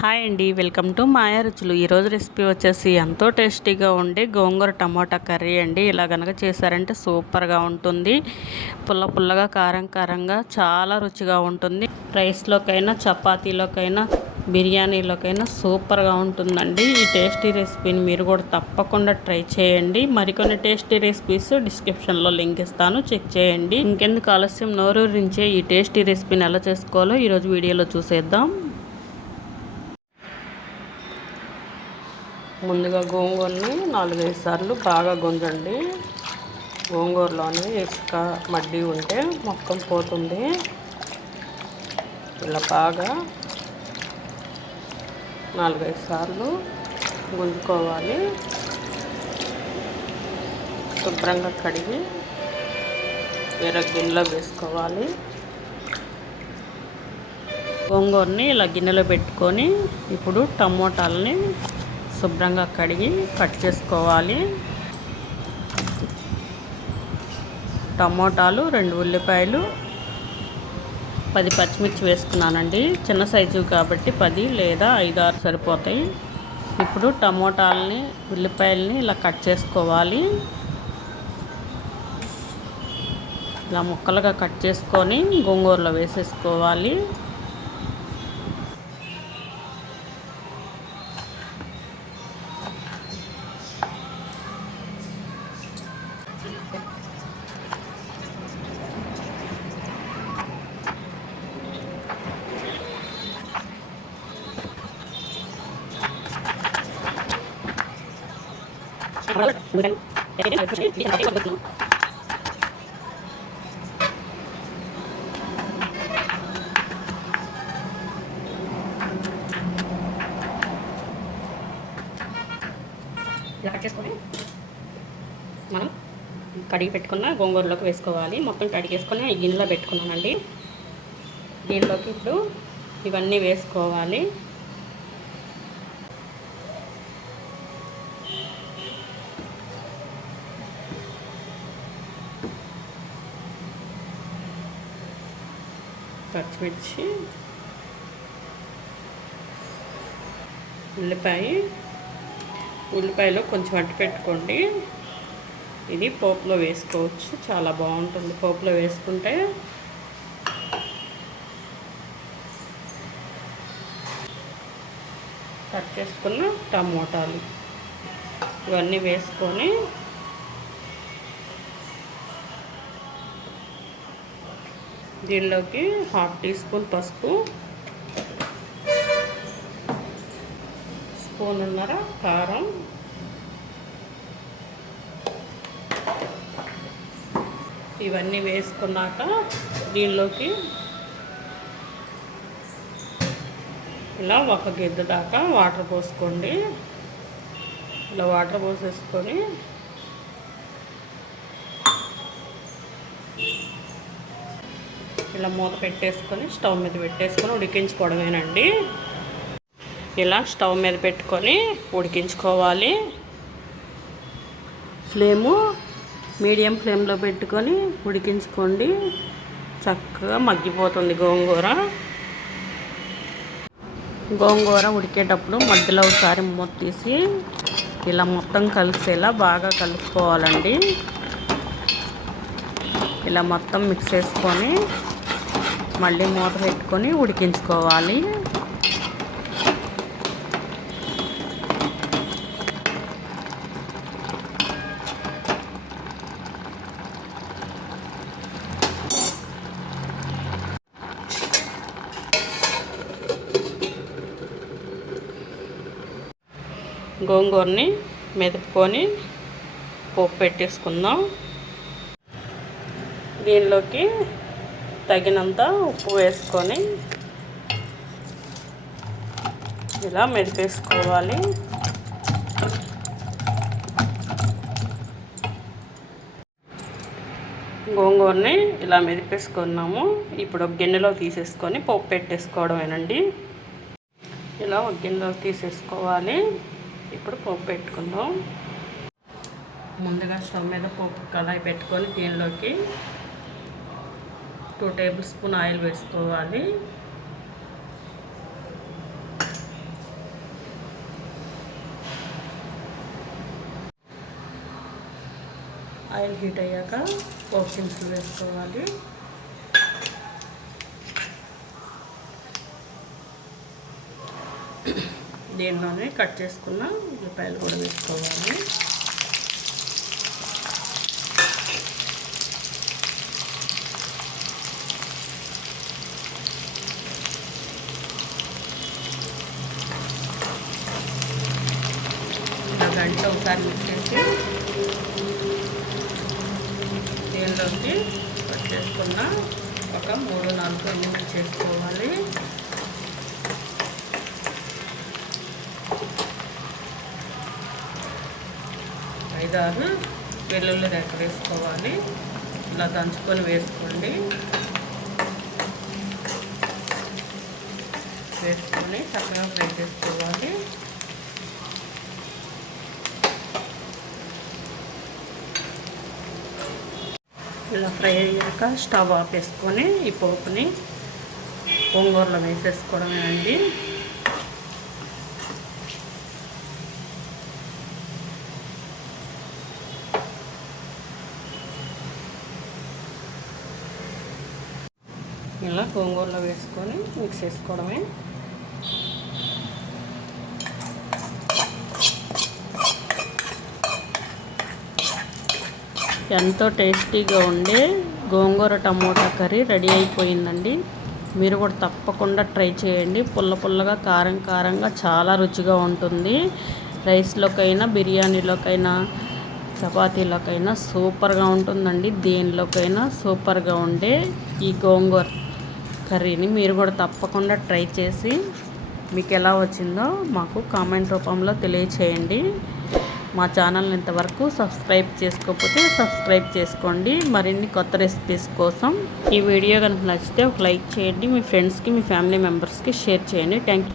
Hi అండి, welcome to మాయా రుచులు. ఈరోజు రెసిపీ వచ్చేసి ఎంతో టేస్టీగా ఉండే గోంగూర టమాటా కర్రీ అండి. ఇలా కనుక చేశారంటే సూపర్గా ఉంటుంది. పుల్ల పుల్లగా, కారం కారంగా చాలా రుచిగా ఉంటుంది. రైస్లోకైనా, చపాతీలోకైనా, బిర్యానీలోకైనా సూపర్గా ఉంటుందండి. ఈ టేస్టీ రెసిపీని మీరు కూడా తప్పకుండా ట్రై చేయండి. మరికొన్ని టేస్టీ రెసిపీస్ డిస్క్రిప్షన్లో లింక్ ఇస్తాను, చెక్ చేయండి. ఇంకెందుకు ఆలస్యం, నోరూరించే ఈ టేస్టీ రెసిపీని ఎలా చేసుకోవాలో ఈరోజు వీడియోలో చూసేద్దాం. ముందుగా గోంగూరని 4-5 సార్లు బాగా గుంజండి. గోంగూరలోని ఇసుక మడ్డి ఉంటే మొత్తం పోతుంది. ఇలా బాగా 4-5 సార్లు గుంజుకోవాలి. శుభ్రంగా కడిగి వేరే గిన్నెలో వేసుకోవాలి. గోంగూరని ఇలా గిన్నెలో పెట్టుకొని ఇప్పుడు టమోటాలని శుభ్రంగా కడిగి కట్ చేసుకోవాలి. టమోటాలు, 2 ఉల్లిపాయలు, 10 పచ్చిమిర్చి వేసుకున్నానండి. చిన్న సైజు కాబట్టి 10 లేదా 5-6 సరిపోతాయి. ఇప్పుడు టమోటాలని, ఉల్లిపాయలని ఇలా కట్ చేసుకోవాలి. ఇలా ముక్కలుగా కట్ చేసుకొని గోంగూరలో వేసేసుకోవాలి. ఇలా కట్ చేసుకొని మనం కడిగి పెట్టుకున్న గోంగూరలోకి వేసుకోవాలి. మొత్తం కడిగేసుకొని ఈ గిన్నెలో పెట్టుకున్నానండి. దీనిలోకి ఇప్పుడు ఇవన్నీ వేసుకోవాలి. పచ్చిమిర్చి, ఉల్లిపాయలో కొంచెం అట్టి పెట్టుకోండి. ఇది పోపులో వేసుకోవచ్చు, చాలా బాగుంటుంది పోపులో వేసుకుంటే. కట్ చేసుకున్న టమోటాలు ఇవన్నీ వేసుకొని దీనిలోకి 1/2 టీ స్పూన్ పసుపు, స్పూన్నర కారం, ఇవన్నీ వేసుకున్నాక దీనిలోకి ఇలా 1 గిద్ద దాకా వాటర్ పోసుకోండి. ఇలా వాటర్ పోసేసుకొని ఇలా మూత పెట్టేసుకొని స్టవ్ మీద పెట్టేసుకొని ఉడికించుకోవడమేనండి. ఇలా స్టవ్ మీద పెట్టుకొని ఉడికించుకోవాలి. ఫ్లేము మీడియం ఫ్లేమ్లో పెట్టుకొని ఉడికించుకోండి. చక్కగా మగ్గిపోతుంది గోంగూర ఉడికేటప్పుడు మధ్యలో ఒకసారి మూత తీసి ఇలా మొత్తం కలిసేలా బాగా కలుపుకోవాలండి. ఇలా మొత్తం మిక్స్ చేసుకొని మళ్ళీ మూత పెట్టుకొని ఉడికించుకోవాలి. గోంగూరని మెదుపుకొని పోపు పెట్టేసుకుందాం. దీనిలోకి తగినంత ఉప్పు వేసుకొని ఇలా మెదిపేసుకోవాలి. గోంగూరని ఇలా మెదిపేసుకున్నాము. ఇప్పుడు ఒక గిన్నెలో తీసేసుకొని పోపు పెట్టేసుకోవడమేనండి. ఇలా ఒక గిన్నెలో తీసేసుకోవాలి. ఇప్పుడు పోపు పెట్టుకుందాం. ముందుగా స్టవ్ మీద పోపు కళాయి పెట్టుకొని దీనిలోకి 2 టేబుల్ స్పూన్ ఆయిల్ వేసుకోవాలి. ఆయిల్ హీట్ అయ్యాక పోపు దినుసులు వేసుకోవాలి. దీనిలోనే కట్ చేసుకున్న ఉల్లిపాయలు కూడా వేసుకోవాలి. గంట ఒకసారి మిక్స్ చేసి దీనిలోకి కట్ చేసుకున్న ఒక 3-4 ఎల్లిపాయలు చేసుకోవాలి. ఐదారు వెల్లుల్లి రెక్క వేసుకోవాలి. ఇలా దంచుకొని వేసుకోండి. వేసుకొని చక్కగా ఫ్రై చేసుకోవాలి. ఇలా ఫ్రై అయ్యాక స్టవ్ ఆపేసుకొని ఈ పోపుని గోంగూరలో వేసేసుకోవడమేనండి. ఇలా గోంగూరలో వేసుకొని మిక్స్ చేసుకోవడమే. ఎంతో టేస్టీగా ఉండే గోంగూర టమోటా కర్రీ రెడీ అయిపోయిందండి. మీరు కూడా తప్పకుండా ట్రై చేయండి. పుల్ల పుల్లగా కారం కారంగా చాలా రుచిగా ఉంటుంది. రైస్లోకైనా బిర్యానీలోకైనా చపాతీలోకైనా సూపర్గా ఉంటుందండి. దేనిలోకైనా సూపర్గా ఉండే ఈ గోంగూర కర్రీని మీరు కూడా తప్పకుండా ట్రై చేసి మీకు ఎలా వచ్చిందో మాకు కామెంట్ రూపంలో తెలియచేయండి. మా ఛానల్ని ఇంతవరకు సబ్స్క్రైబ్ చేసుకోకపోతే సబ్స్క్రైబ్ చేసుకోండి. మరిన్ని కొత్త రెసిపీస్ కోసం ఈ వీడియో కనుక నచ్చితే ఒక లైక్ చేయండి. మీ ఫ్రెండ్స్కి మీ ఫ్యామిలీ మెంబర్స్కి షేర్ చేయండి. Thank you.